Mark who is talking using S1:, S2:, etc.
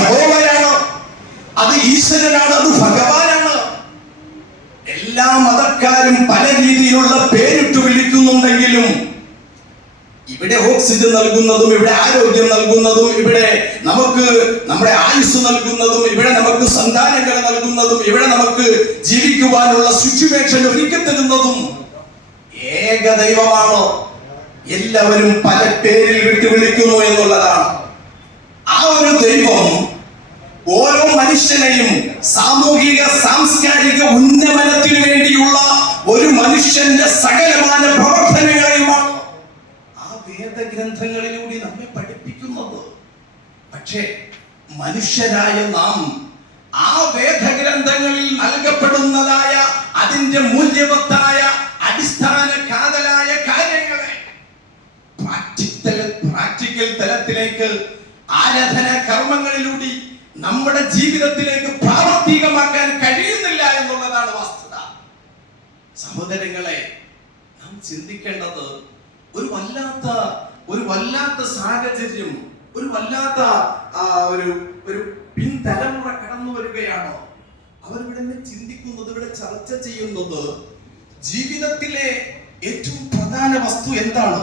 S1: യഹോവയാണ്? അത് ഈശ്വരനാണ് അത് ഭഗവാനാണ്. എല്ലാ മതക്കാരും പല രീതിയിലുള്ള പേരിട്ട് വിളിക്കുന്നുണ്ടെങ്കിലും ഇവിടെ ഓക്സിജൻ നൽകുന്നതും ഇവിടെ ആരോഗ്യം നൽകുന്നതും ഇവിടെ നമുക്ക് നമ്മുടെ ആയുസ് നൽകുന്നതും ഇവിടെ നമുക്ക് സന്താനങ്ങൾ നൽകുന്നതും ഇവിടെ നമുക്ക് ജീവിക്കുവാനുള്ള സിറ്റുവേഷൻ ഒരുക്കി തരുന്നതും ഏക ദൈവമാണോ? എല്ലാവരും പല പേരിൽ വിട്ടു വിളിക്കുന്നു എന്നുള്ളതാണ്. ഓരോ മനുഷ്യനെയും സാമൂഹിക സാംസ്കാരിക ഉന്നമനത്തിന് വേണ്ടിയുള്ള ഒരു മനുഷ്യന്റെ സകലമായ പ്രവർത്തനങ്ങളെയുമാണ് ആ വേദഗ്രന്ഥങ്ങളിലൂടെ നമ്മെ പഠിപ്പിക്കുന്നത്. പക്ഷേ മനുഷ്യരായ നാം ആ വേദഗ്രന്ഥങ്ങളിൽ നൽകപ്പെടുന്നതായ അതിന്റെ മൂല്യവത്തായ അടിസ്ഥാന കാതലായ കാര്യങ്ങളെ പ്രാക്ടിക്കൽ പ്രാക്ടിക്കൽ തലത്തിലേക്ക് ആരാധന കർമ്മങ്ങളിലൂടെ നമ്മുടെ ജീവിതത്തിലേക്ക് പ്രാവർത്തികമാക്കാൻ കഴിയുന്നില്ല എന്നുള്ളതാണ് വസ്തുത. സഹോദരങ്ങളെ നാം ചിന്തിക്കേണ്ടത് ഒരു വല്ലാത്ത ഒരു വല്ലാത്ത സാഹചര്യം ഒരു വല്ലാത്ത ഒരു ഒരു പിൻതലമുറ കടന്നു വരികയാണോ? അവരിവിടെ നിന്ന് ചിന്തിക്കുന്നത് ഇവിടെ ചർച്ച ചെയ്യുന്നത് ജീവിതത്തിലെ ഏറ്റവും പ്രധാന വസ്തു എന്താണ്?